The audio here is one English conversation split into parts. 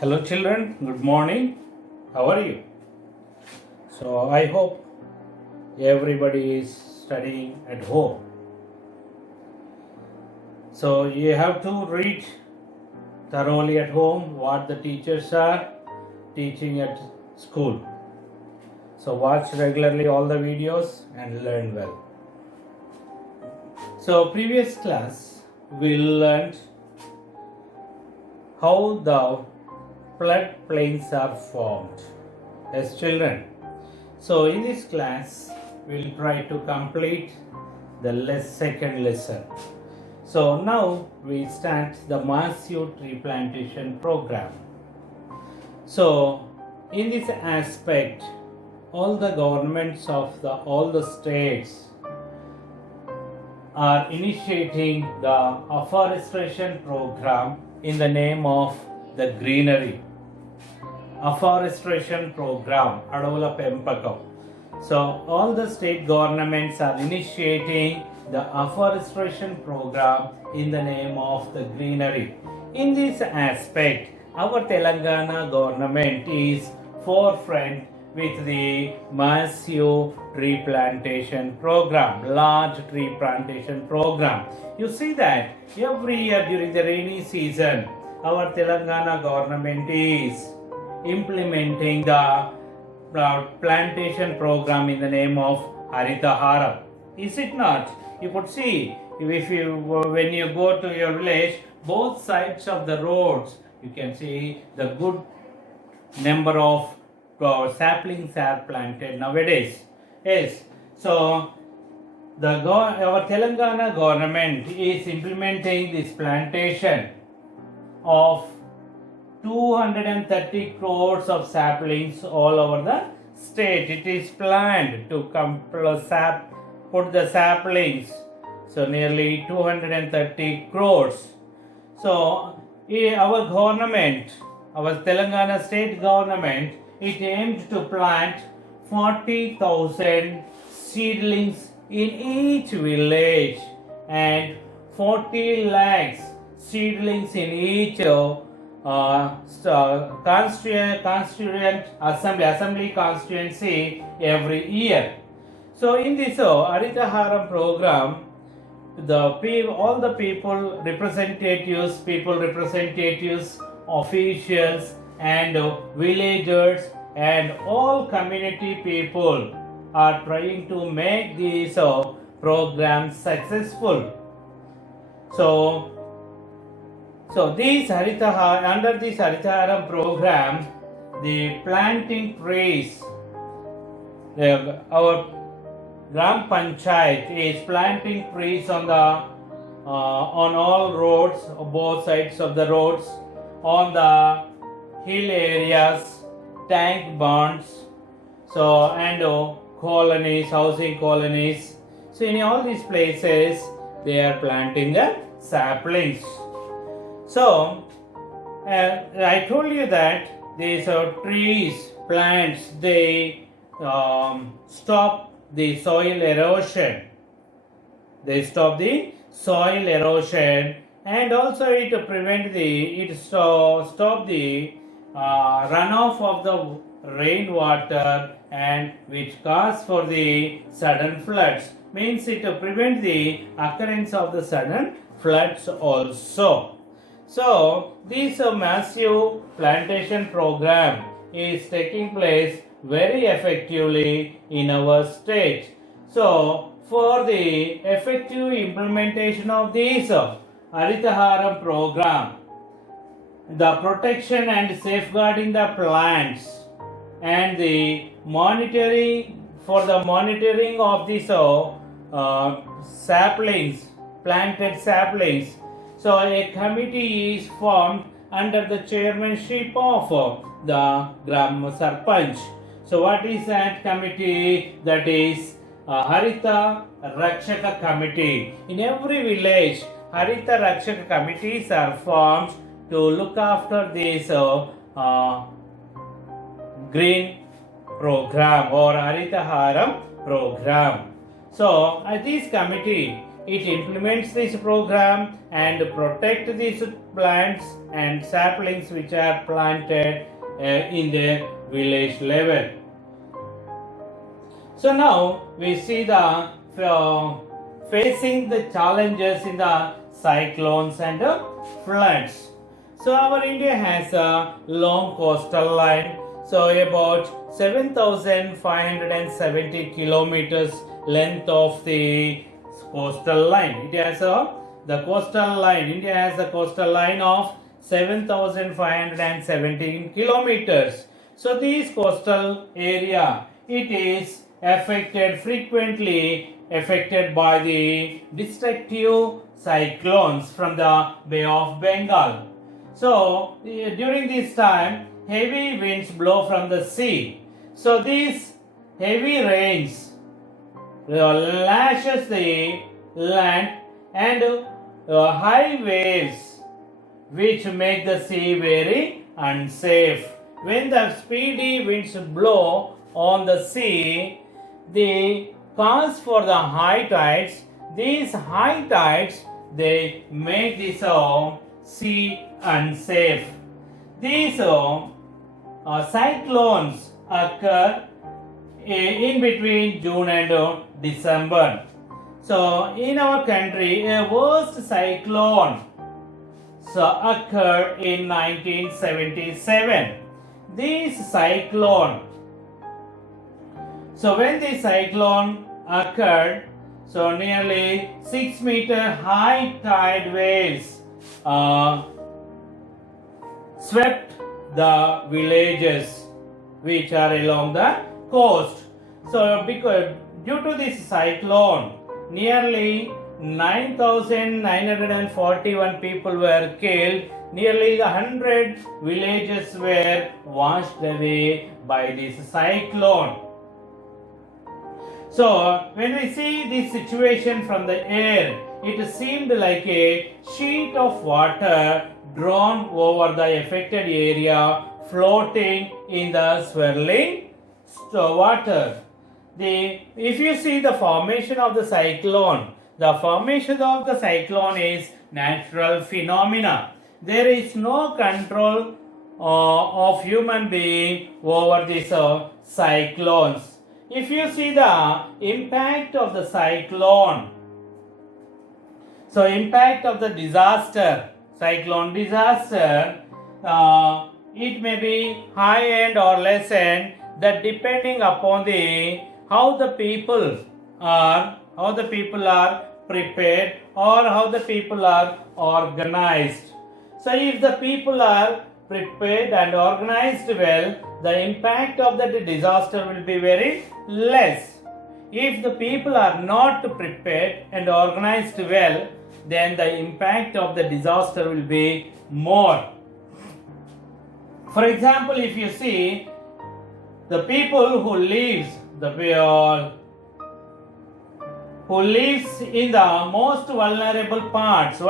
Hello, children. Good morning. How are you? So, I hope everybody is studying at home. So, you have to read thoroughly at home what the teachers are teaching at school. So, watch regularly all the videos and learn well. So, previous class we learned how the floodplains are formed as children. So in this class we'll try to complete the second lesson. So now we start the massive tree plantation program. So in this aspect, all the governments of all the states are initiating the afforestation program in the name of the greenery. Afforestation program, అడవుల పెంపకం. So all the state governments are initiating the afforestation program in the name of the greenery. In this aspect, our Telangana government is forefront with the massive tree plantation program, large tree plantation program. You see that every year during the rainy season, our Telangana government is implementing the plantation program in the name of Haritaharam. Is it not? You could see when you go to your village, both sides of the roads, you can see the good number of saplings are planted nowadays. Yes, so our Telangana government is implementing this plantation of 230 crores of saplings all over the state. It is planned to put the saplings, so nearly 230 crores. So our government, our Telangana state government, it aimed to plant 40,000 seedlings in each village and 40 lakhs seedlings in each constituent assembly constituency every year. So in this Haritaharam program, all the people representatives, officials and villagers and all community people are trying to make this program successful. So under this Haritaharam program, the planting trees, our Gram Panchayat is planting trees on all roads, both sides of the roads, on the hill areas, tank bonds, so and colonies, housing colonies. So in all these places, they are planting the saplings. So, I told you that these trees, plants, they stop the soil erosion. They stop the soil erosion, and also it stop the runoff of the rainwater, and which cause for the sudden floods. Means it prevent the occurrence of the sudden floods also. So, this massive plantation program is taking place very effectively in our state. So, for the effective implementation of this Haritaharam program, the protection and safeguarding the plants and the monitoring of these planted saplings. So a committee is formed under the chairmanship of the Gram Sarpanch. So what is that committee? That is Harita Rakshaka Committee. In every village, Harita Rakshaka committees are formed to look after this green program or Haritaharam program. So this committee it implements this program and protect these plants and saplings which are planted in the village level. So now we see the facing the challenges in the cyclones and floods. So our India has a long coastal line, so about 7,570 kilometers length of the coastal line. India has the coastal line. India has a coastal line of 7,517 kilometers. So this coastal area, it is frequently affected by the destructive cyclones from the Bay of Bengal. So during this time, heavy winds blow from the sea. So these heavy rains lashes the land and high waves which make the sea very unsafe. When the speedy winds blow on the sea, the cause for the high tides. These high tides, they make this sea unsafe. These cyclones occur in between June and December. So in our country, a worst cyclone occurred in 1977. This cyclone, so when the cyclone occurred, so nearly 6-meter high tide waves swept the villages which are along the coast. So because due to this cyclone, nearly 9,941 people were killed. Nearly 100 villages were washed away by this cyclone. So when we see this situation from the air, it seemed like a sheet of water drawn over the affected area, floating in the swirling water. If you see the formation of the cyclone is natural phenomena. There is no control of human being over these cyclones. If you see the impact of the cyclone, so impact of the cyclone disaster, it may be high end or less end, that depending upon how the people are prepared or how the people are organized. So if the people are prepared and organized well, the impact of the disaster will be very less. If the people are not prepared and organized well, then the impact of the disaster will be more. For example, if you see the people who lives in the most vulnerable parts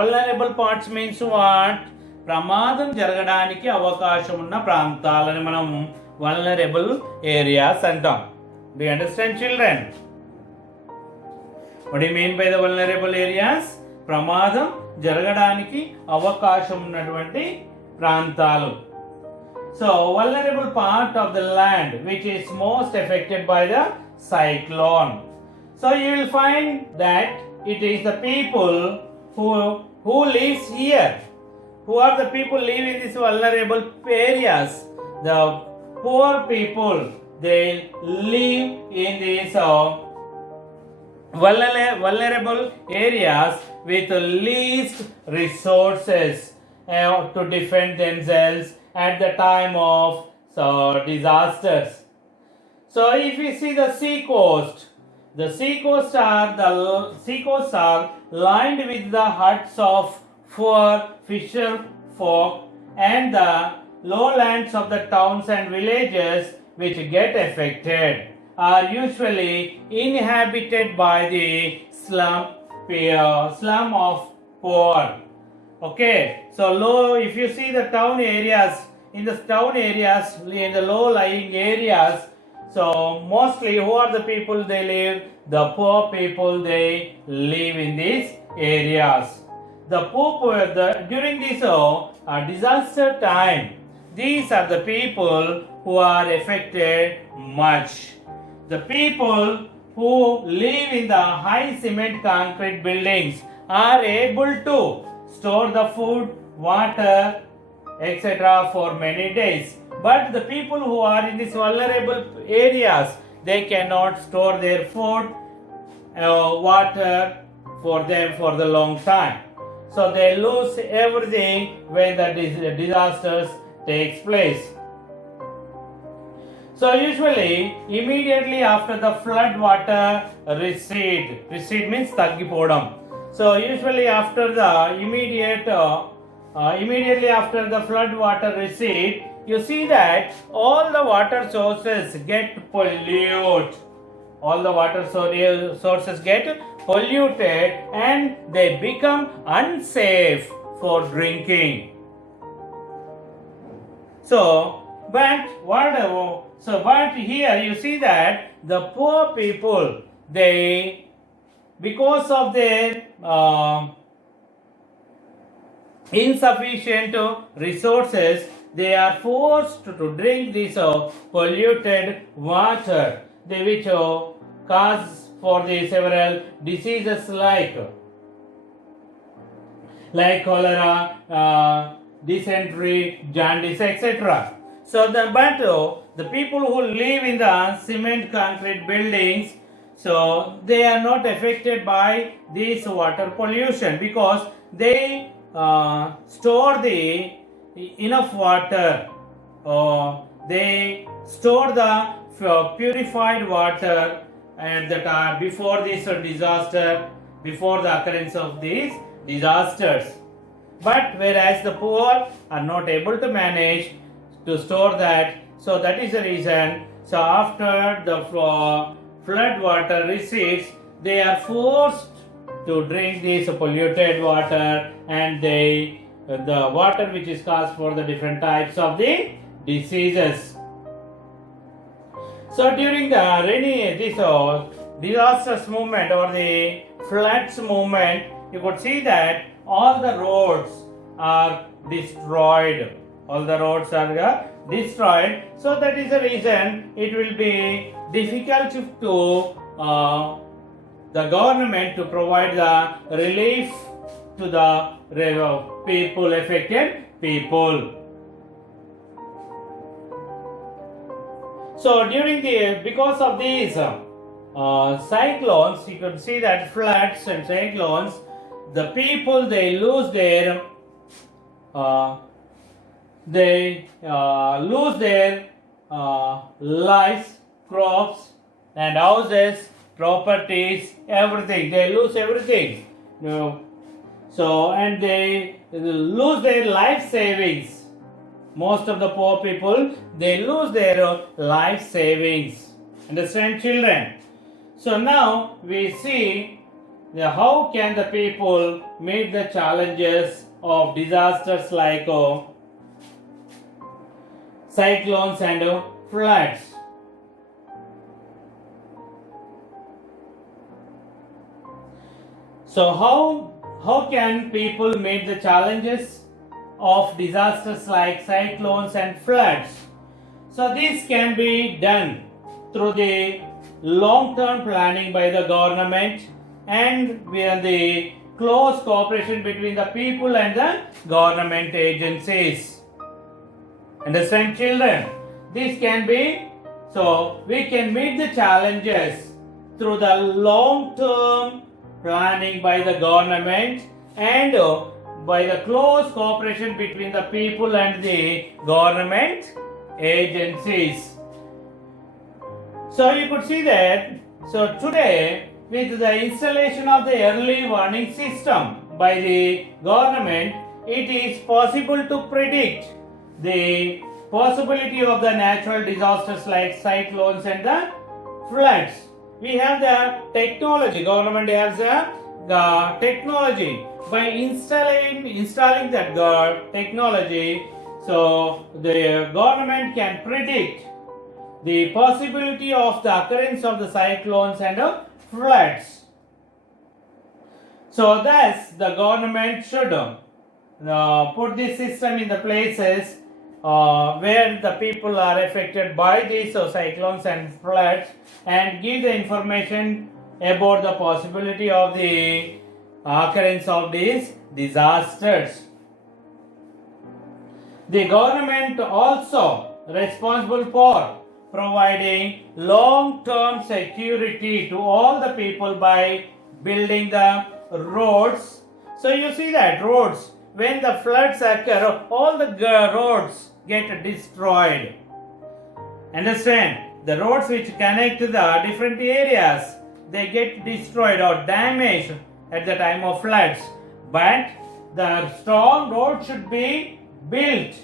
means what? ప్రమాదం జరగడానికి అవకాశం ఉన్న ప్రాంతాలను మనం vulnerable areas అంటాం. Do you understand, children? What do you mean by the vulnerable areas? ప్రమాదం జరగడానికి అవకాశం ఉన్నటువంటి ప్రాంతాలు. So vulnerable part of the land which is most affected by the cyclone. So you will find that it is the people who lives here. Who are the people live in these vulnerable areas? The poor people, they live in these vulnerable areas with least resources to defend themselves at the time of disasters. So if we see the sea coast are lined with the huts of poor fisher folk, and the lowlands of the towns and villages which get affected are usually inhabited by the slum of poor. Okay, so if you see the town areas, in the low lying areas, So mostly who are the people they live? The poor people they live in these areas. The during this disaster time, these are the people who are affected much. The people who live in the high cement concrete buildings are able to store the food, water, etc. for many days. But the people who are in these vulnerable areas, they cannot store their food, water for them for the long time. So they lose everything when the disasters takes place. So usually immediately after the flood water recede means taggipodam. So usually after the immediately after the flood water recede, you see that all the water sources get polluted. All the water sources get polluted and they become unsafe for drinking. But here you see that the poor people, they, because of their insufficient resources, they are forced to drink this polluted water, which cause for the several diseases like cholera, dysentery, jaundice, etc. So the people who live in the cement concrete buildings, so they are not affected by this water pollution because they store the enough water. They store the purified water at the time before this disaster, before the occurrence of these disasters. But whereas the poor are not able to manage to store that, so that is the reason. So after the flood water recedes, they are forced to drink this polluted water, and the water which is caused for the different types of the diseases. So during the disastrous movement or the floods movement, you could see that all the roads are destroyed. All the roads are destroyed. So that is the reason it will be difficult to the government to provide the relief to the people, affected people. So because of these cyclones, you could see that floods and cyclones, the people they lose their lives, crops, and houses, properties, everything. They lose everything. So and they lose their life savings. Most of the poor people, they lose their life savings. Understand, children? So now we see how can the people meet the challenges of disasters like cyclones and floods. So how can people meet the challenges of disasters like cyclones and floods? So this can be done through the long-term planning by the government and with the close cooperation between the people and the government agencies. Understand, children? This can be, so we can meet the challenges through the long-term planning by the government and by the close cooperation between the people and the government agencies. So you could see that, so today with the installation of the early warning system by the government, it is possible to predict the possibility of the natural disasters like cyclones and the floods. We have the technology, government has the technology. By installing that technology, so the government can predict the possibility of the occurrence of the cyclones and floods. So thus the government should put this system in the places where the people are affected by these cyclones and floods, and give the information about the possibility of the occurrence of these disasters. The government also responsible for providing long-term security to all the people by building the roads. So you see that roads, when the floods occur, all the roads get destroyed. Understand? The roads which connect the different areas, they get destroyed or damaged at the time of floods. But the strong roads should be built,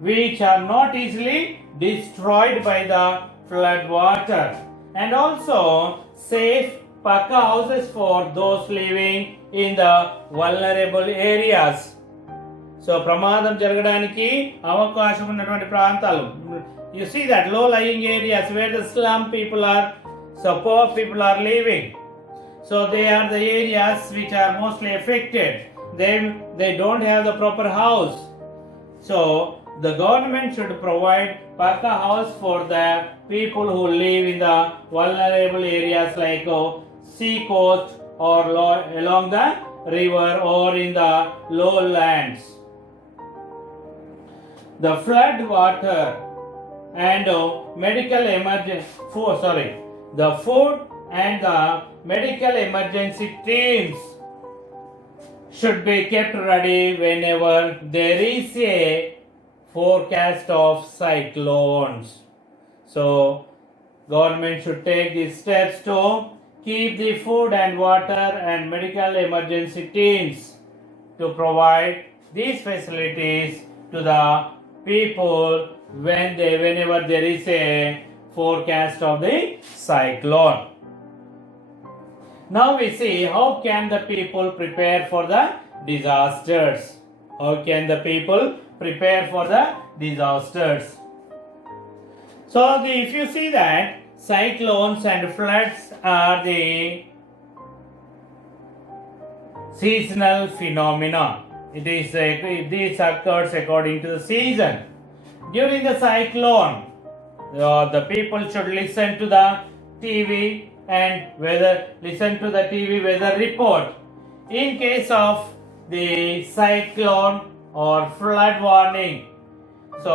which are not easily destroyed by the flood water, and also safe Paka houses for those living in the vulnerable areas. So ప్రమాదం జరగడానికి అవకాశం ఉన్నటువంటి ప్రాంతాలు, you see that low lying areas where the slum people are, so poor people are living, so they are the areas which are mostly affected. They don't have the proper house, so the government should provide Paka house for the people who live in the vulnerable areas like sea coast or along the river or in the lowlands. The flood water and medical emergency the food and the medical emergency teams should be kept ready whenever there is a forecast of cyclones. So government should take these steps to keep the food and water and medical emergency teams to provide these facilities to the people whenever there is a forecast of the cyclone. Now we see how can the people prepare for the disasters. How can the people prepare for the disasters? So if you see that cyclones and floods are the seasonal phenomena. This occurs according to the season. During the cyclone, the people should listen to the TV and listen to the TV weather report. In case of the cyclone or flood warning, so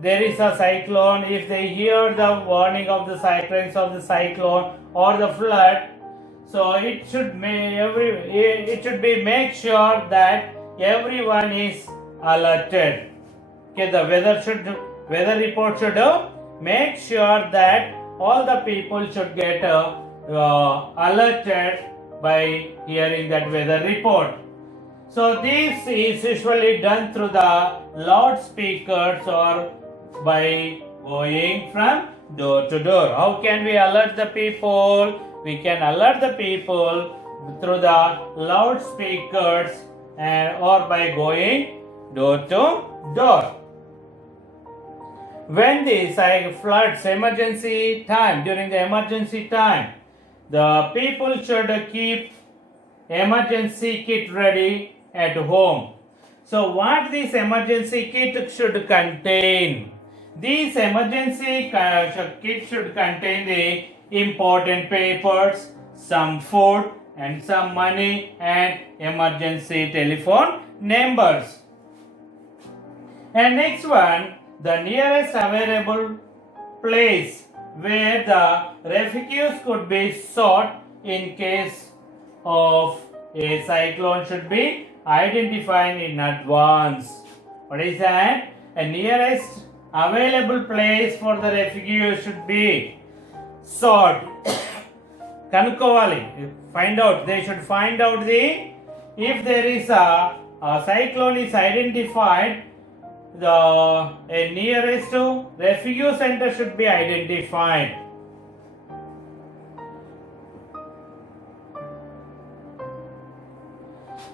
there is a cyclone, if they hear the warning of the cyclones of the cyclone or the flood, so it should be make sure that everyone is alerted. Okay, the weather report should make sure that all the people should get alerted by hearing that weather report. So this is usually done through the loudspeakers or by going from door to door. How can we alert the people? We can alert the people through the loudspeakers or by going door to door. When the floods emergency time, during the emergency time, the people should keep emergency kit ready at home. So what this emergency kit should contain? This emergency kit should contain the important papers, some food and some money and emergency telephone numbers. And next one, the nearest available place where the refugees could be sought in case of a cyclone should be identified in advance. What is that? A nearest available place for the refugees should be sought. Kanukovali, find out. They should find out if there is a cyclone is identified, a nearest refugee center should be identified.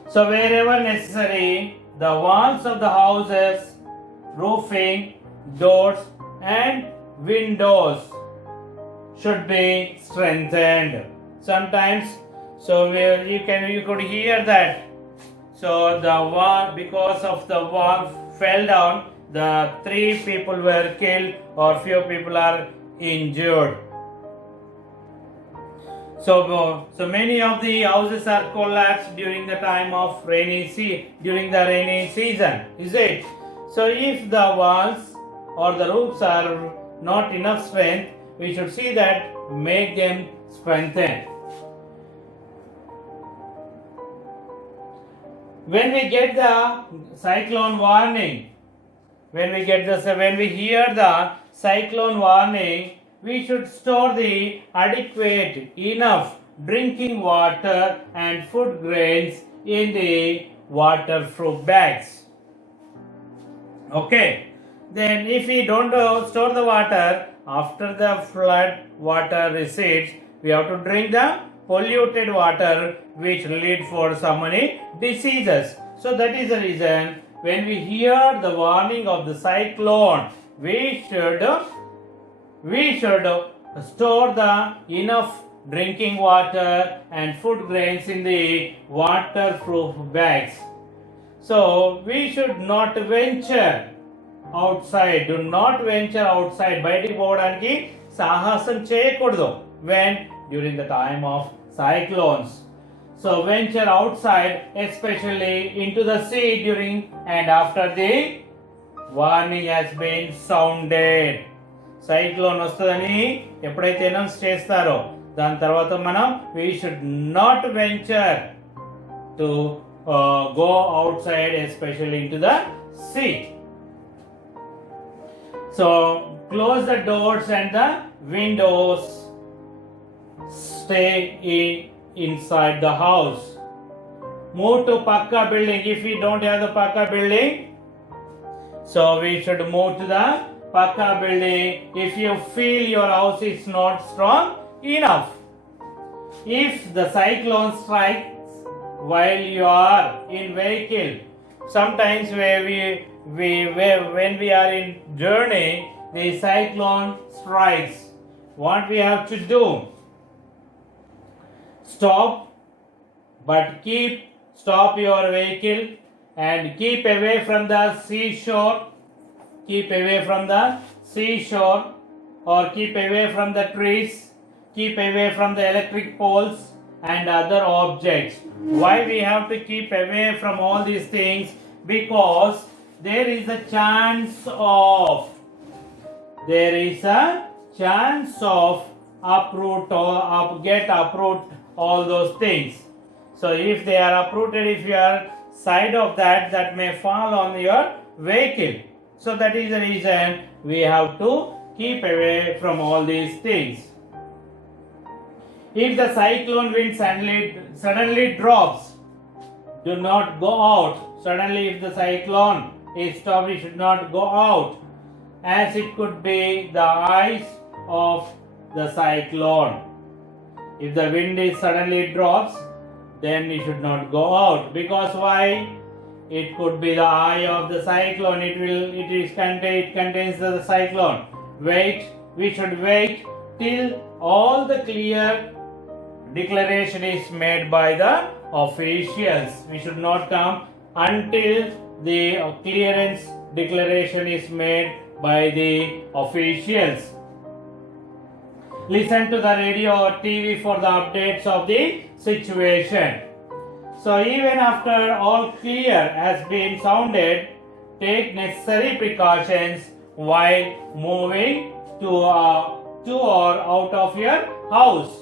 So wherever necessary, the walls of the houses, roofing, doors and windows should be strengthened. Sometimes, so you could hear that. So the wall, because of the wall fell down, the 3 people were killed or few people are injured. So many of the houses are collapsed during the time of rainy season, is it? So if the walls or the roofs are not enough strength, we should see that make them strengthened. When we get the cyclone warning, when we hear the cyclone warning, we should store the adequate enough drinking water and food grains in the waterproof bags. Okay. Then if we don't store the water, after the flood water recedes, we have to drink the polluted water, which lead for so many diseases. So that is the reason when we hear the warning of the cyclone, we should store the enough drinking water and food grains in the waterproof bags. So we should not venture outside. Do not venture outside. బయటికి పోవడానికి సాహసం చేయకూడదు. When? During the time of cyclones. So venture outside, especially into the sea during and after the warning has been sounded. Cyclone వస్తుందని ఎప్పుడైతే announce చేస్తారో దాని తర్వాత మనం we should not venture to go outside, especially into the sea. So close the doors and the windows. Stay inside the house. Move to Pakka building. If we don't have the Pakka building, so we should move to the Pakka building if you feel your house is not strong enough. If the cyclone strikes while you are in vehicle, sometimes when we are in journey, the cyclone strikes. What we have to do? Stop your vehicle and keep away from the seashore. Keep away from the seashore or keep away from the trees. Keep away from the electric poles and other objects. Why we have to keep away from all these things? Because there is a chance of uproot or get uproot all those things. So if they are uprooted, if you are side of that may fall on your vehicle. So that is the reason we have to keep away from all these things. If the cyclone wind suddenly drops, do not go out. Suddenly if the cyclone is stopped, we should not go out, as it could be the eyes of the cyclone. If the wind is suddenly drops, then we should not go out. Because why? It could be the eye of the cyclone. It contains the cyclone. We should wait till all the clear declaration is made by the officials. We should not come until the clearance declaration is made by the officials. Listen to the radio or TV for the updates of the situation. So even after all clear has been sounded, take necessary precautions while moving to or out of your house.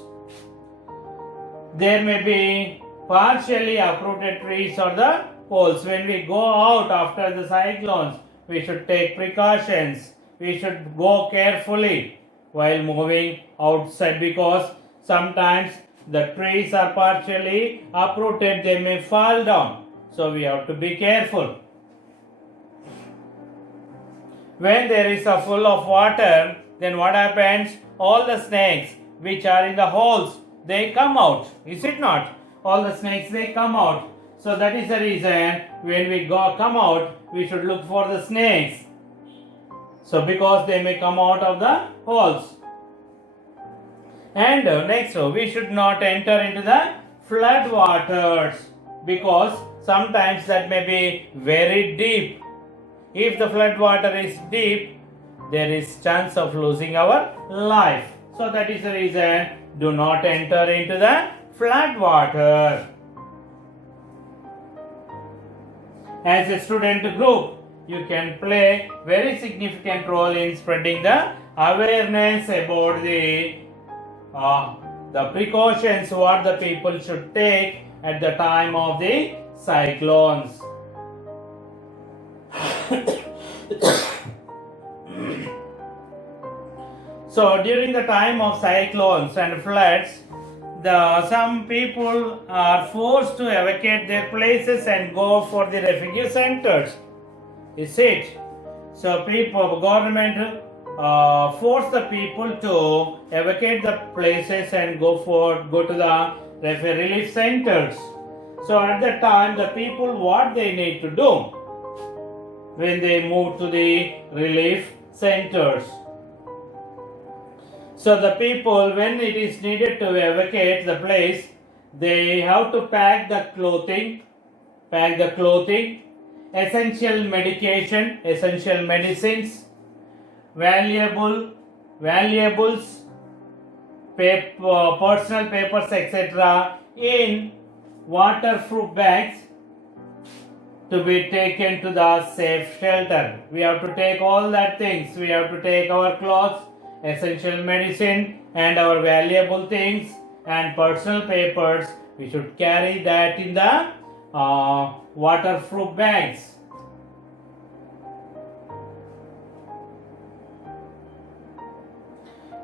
There may be partially uprooted trees or the poles. When we go out after the cyclones, we should take precautions. We should go carefully while moving outside, because sometimes the trees are partially uprooted, they may fall down. So we have to be careful. When there is a full of water, then what happens? All the snakes which are in the holes, they come out. Is it not? All the snakes, they come out. So that is the reason when we come out, we should look for the snakes. So because they may come out of the holes. And next, we should not enter into the flood waters because sometimes that may be very deep. If the flood water is deep, there is chance of losing our life. So that is the reason, do not enter into the flood water. As a student group, you can play very significant role in spreading the awareness about the precautions what the people should take at the time of the cyclones. So during the time of cyclones and floods, some people are forced to evacuate their places and go for the refugee centers. Is it? So government force the people to evacuate the places and go to the relief centers. So at that time, the people, what they need to do when they move to the relief centers. So the people, when it is needed to evacuate the place, they have to pack the clothing, essential medication, essential medicines, valuables, personal papers, etc. in waterproof bags to be taken to the safe shelter. We have to take all that things. We have to take our clothes, essential medicine, and our valuable things and personal papers. We should carry that in the waterproof bags.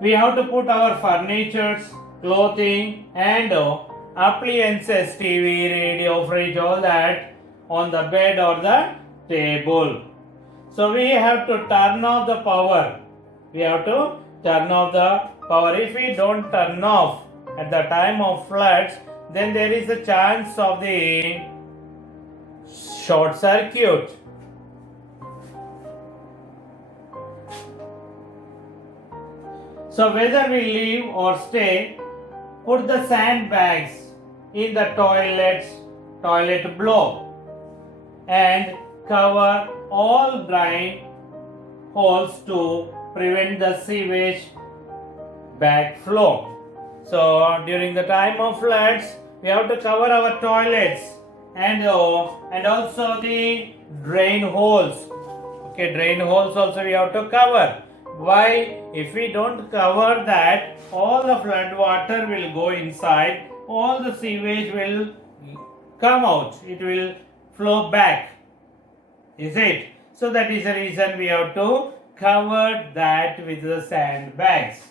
We have to put our furnitures, clothing, and appliances, TV, radio, fridge, all that on the bed or the table. So we have to turn off the power. If we don't turn off at the time of floods, then there is a chance of the short circuit. So whether we leave or stay, put the sandbags in the toilet block and cover all drain holes to prevent the sewage backflow. So during the time of floods, we have to cover our toilets and also the drain holes. Okay, drain holes also we have to cover. Why? If we don't cover that, all the flood water will go inside, all the sewage will come out, it will flow back. Is it? So that is the reason we have to cover that with the sandbags.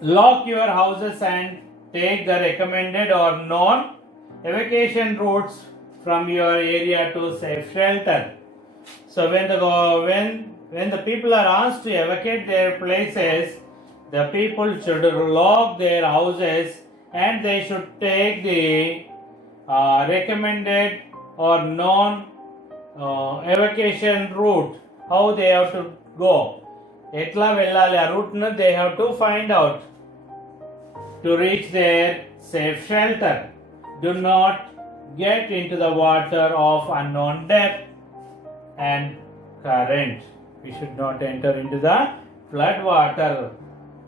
Lock your houses and take the recommended or known evacuation routes from your area to safe shelter. So when the people are asked to evacuate their places, the people should lock their houses and they should take the recommended or known evacuation route. How they have to go. Etla vellali a route they have to find out to reach their safe shelter. Do not get into the water of unknown depth and current. We should not enter into the flood water,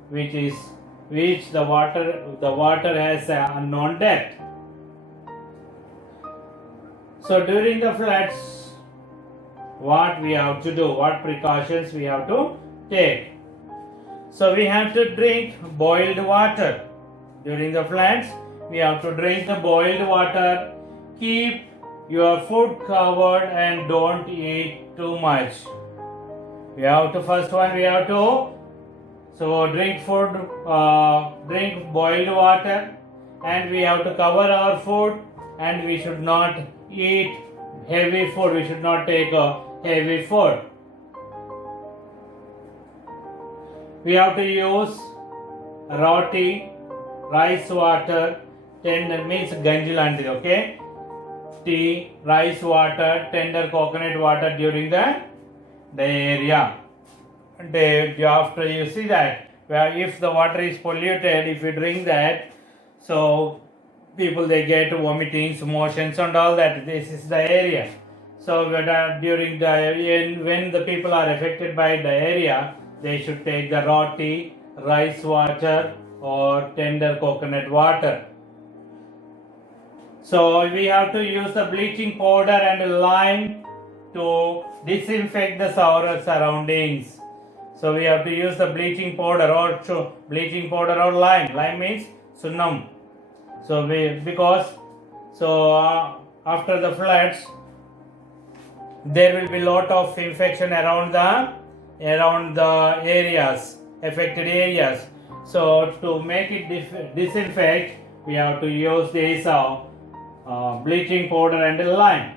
which the water has an unknown depth. So during the floods, what we have to do, what precautions we have to take. So we have to drink boiled water. During the floods, we have to drink the boiled water. Keep your food covered and don't eat too much. Drink food, drink boiled water, and we have to cover our food, and we should not eat heavy food. We should not take heavy food. We have to use roti, rice water, tender means ganji lantidi, okay? Tea, rice water, tender coconut water during the the area. And after you see that, where if the water is polluted, if you drink that, so people they get vomitings, motions, and all that. This is the area. So during the when the people are affected by diarrhea, they should take the roti, rice water, or tender coconut water. So we have to use the bleaching powder and lime to disinfect the surroundings. So we have to use the bleaching powder or lime. Lime means sunnam. So after the floods, there will be lot of infection around the areas, affected areas. So to make it disinfect, we have to use this bleaching powder and lime.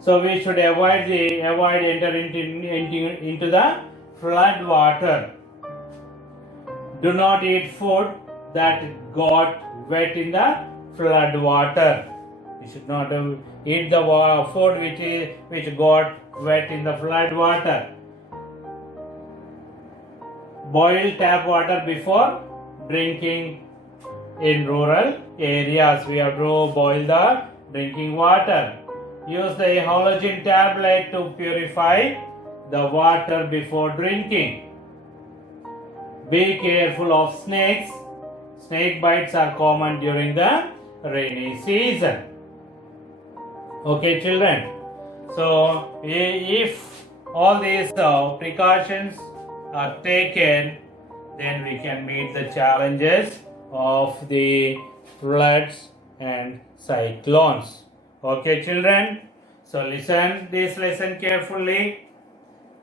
So we should avoid entering into the flood water. Do not eat food that got wet in the flood water. You should not eat the food which got wet in the flood water. Boil tap water before drinking in rural areas. We have to boil the drinking water. Use the halogen tablet to purify the water before drinking. Be careful of snakes. Snake bites are common during the rainy season. Okay, children. So, if all these precautions are taken, then we can meet the challenges of the floods and cyclones. Okay, children. So, listen this lesson carefully.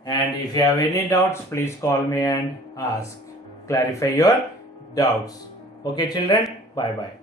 And if you have any doubts, please call me and ask. Clarify your doubts. Okay, children. Bye bye.